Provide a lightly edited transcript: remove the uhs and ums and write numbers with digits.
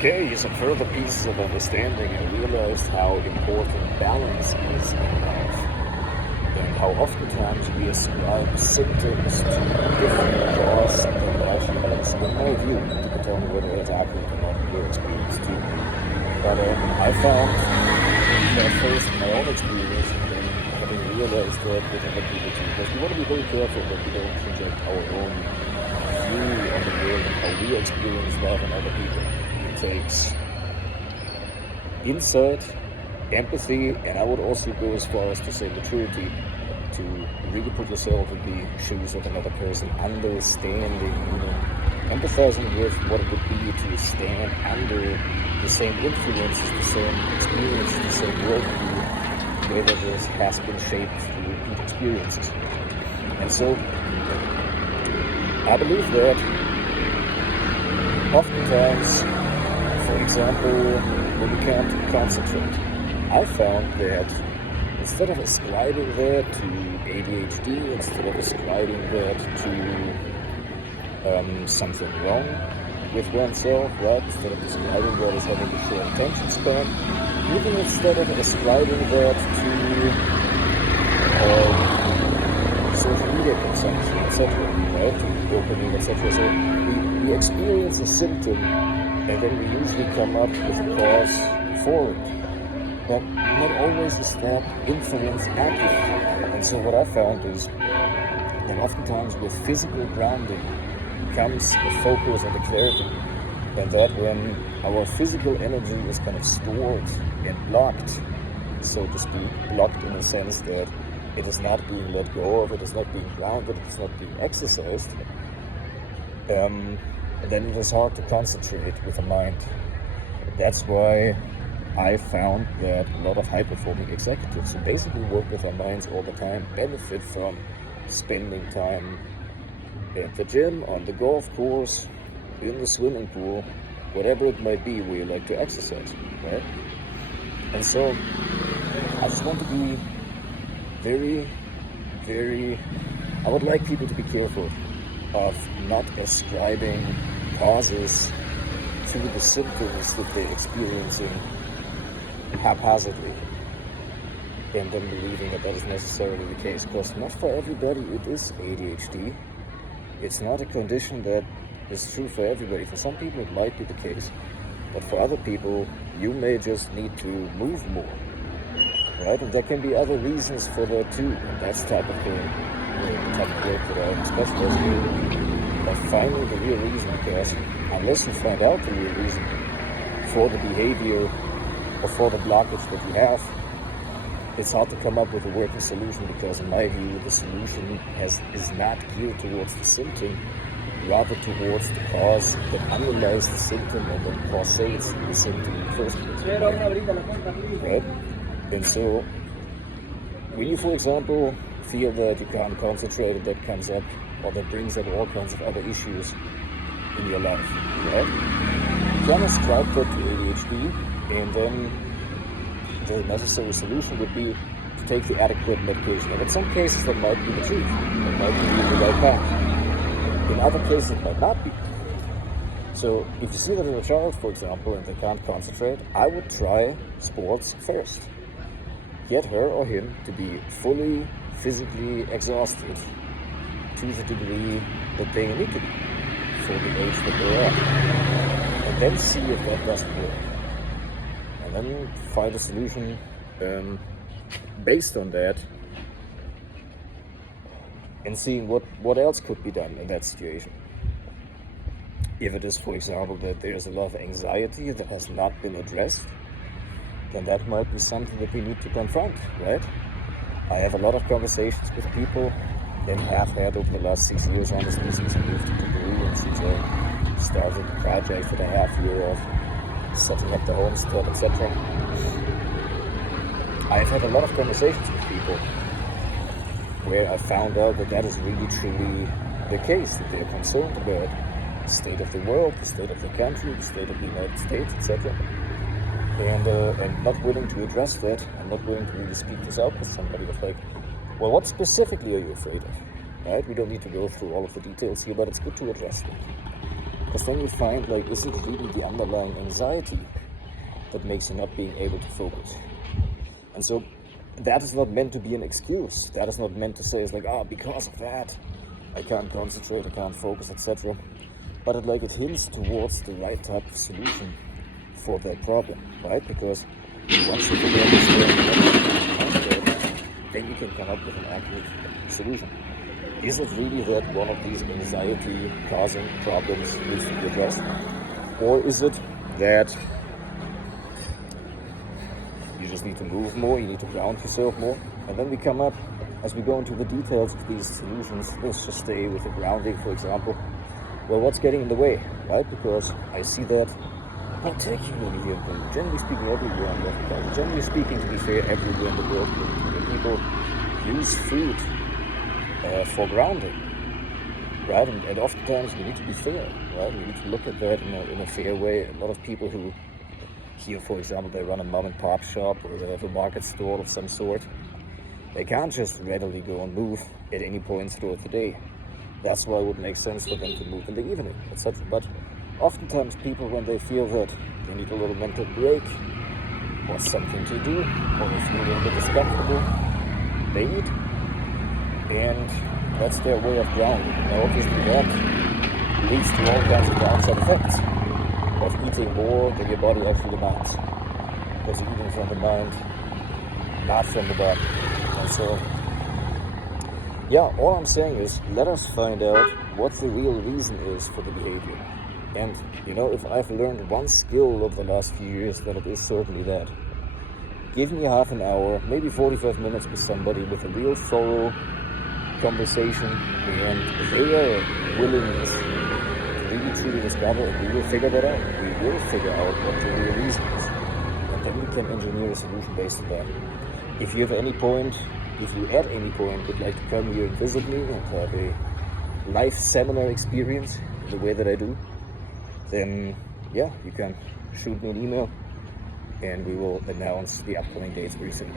Okay, some further pieces of understanding. I realized how important balance is in life, and how oftentimes we ascribe symptoms to different cause than life is. In my view, you can tell me whether it's accurate or not in your experience too. But I found that first in my own experience, and then having realized that with other people too, because we want to be very careful that we don't project our own view on the world and how we experience life and other people. Takes insight, empathy, and I would also go as far as to say maturity to really put yourself in the shoes of another person, understanding, empathizing with what it would be to stand under the same influences, the same experiences, the same worldview, whether this has been shaped through repeat experiences. And so, I believe that oftentimes, for example, when you can't concentrate, I found that instead of ascribing that to ADHD, instead of ascribing that to something wrong with oneself, right? Instead of ascribing that as having a short attention span, even instead of ascribing that to social media consumption, etc., right? To dopamine, etc. So we experience a symptom, and then we usually come up with a cause for it. But not always is that influence accurate. And so what I found is that oftentimes with physical grounding comes a focus and a clarity. And that when our physical energy is kind of stored and blocked, so to speak, blocked in the sense that it is not being let go of, it is not being grounded, it is not being exercised, then it is hard to concentrate with the mind. That's why I found that a lot of high-performing executives who basically work with their minds all the time benefit from spending time at the gym, on the golf course, in the swimming pool, whatever it might be where you like to exercise, right? And so I just want to be I would like people to be careful of not ascribing causes to the symptoms that they're experiencing haphazardly, and then believing that is necessarily the case, because not for everybody it is ADHD. It's not a condition that is true for everybody. For some people it might be the case, but for other people you may just need to move more, right? And there can be other reasons for that too, and that's the type of work that I specialize in, of finding the real reason, because unless you find out the real reason for the behavior or for the blockage that you have, it's hard to come up with a working solution, because in my view the solution is not geared towards the symptom, rather towards the cause that underlies the symptom and that causates the symptom in the first place. Right? And so when you, for example, feel that you can't concentrate, and that comes up, or that brings up all kinds of other issues in your life, right? You can ascribe that to ADHD, and then the necessary solution would be to take the adequate medication. And in some cases that might be the truth, that might be the right path. In other cases it might not be. So if you see that in a child, for example, and they can't concentrate, I would try sports first. Get her or him to be fully physically exhausted to the degree that they need to be for the age that they're at. And then see if that doesn't work. And then find a solution based on that, and seeing what else could be done in that situation. If it is, for example, that there's a lot of anxiety that has not been addressed, then that might be something that we need to confront, right? I have a lot of conversations with people that have had over the last 6 years, honestly, since I moved to Peru and since I started the project that I have here of setting up the homestead, etc. I've had a lot of conversations with people where I found out that is really truly the case, that they're concerned about the state of the world, the state of the country, the state of the United States, etc. And not willing to address that, and not willing to really speak this out with somebody of like, well, what specifically are you afraid of? Right? We don't need to go through all of the details here, but it's good to address that. Because then you find, like, is it really the underlying anxiety that makes you not being able to focus? And so that is not meant to be an excuse. That is not meant to say it's like, because of that, I can't concentrate, I can't focus, etc. But it hints towards the right type of solution for that problem, right? Because once you figure out this, then you can come up with an accurate solution. Is it really that one of these anxiety-causing problems needs to be addressed? Or is it that you just need to move more, you need to ground yourself more? And then we come up, as we go into the details of these solutions, let's just stay with the grounding, for example. Well, what's getting in the way, right? Because I see that particularly here, generally speaking, everywhere in North America, generally speaking, to be fair, everywhere in the world, people use food for grounding, right? And oftentimes we need to be fair, right? We need to look at that in a fair way. A lot of people who here, for example, they run a mom and pop shop or they have a market store of some sort. They can't just readily go and move at any point throughout the day. That's why it would make sense for them to move in the evening, etc. But oftentimes people, when they feel that they need a little mental break or something to do, or they feel a little bit discomfortable, they eat. And that's their way of grounding. Now obviously that leads to all kinds of downside effects of eating more than your body actually demands. Because you're eating from the mind, not from the body. And so, yeah, all I'm saying is, let us find out what the real reason is for the behavior. And, if I've learned one skill over the last few years, then it is certainly that. Give me half an hour, maybe 45 minutes with somebody with a real thorough conversation, and their willingness to really truly discover, and we will figure that out. We will figure out what the real reason is. And then we can engineer a solution based on that. If you at any point would like to come here and visit me and have a live seminar experience the way that I do, then yeah, you can shoot me an email and we will announce the upcoming dates very soon.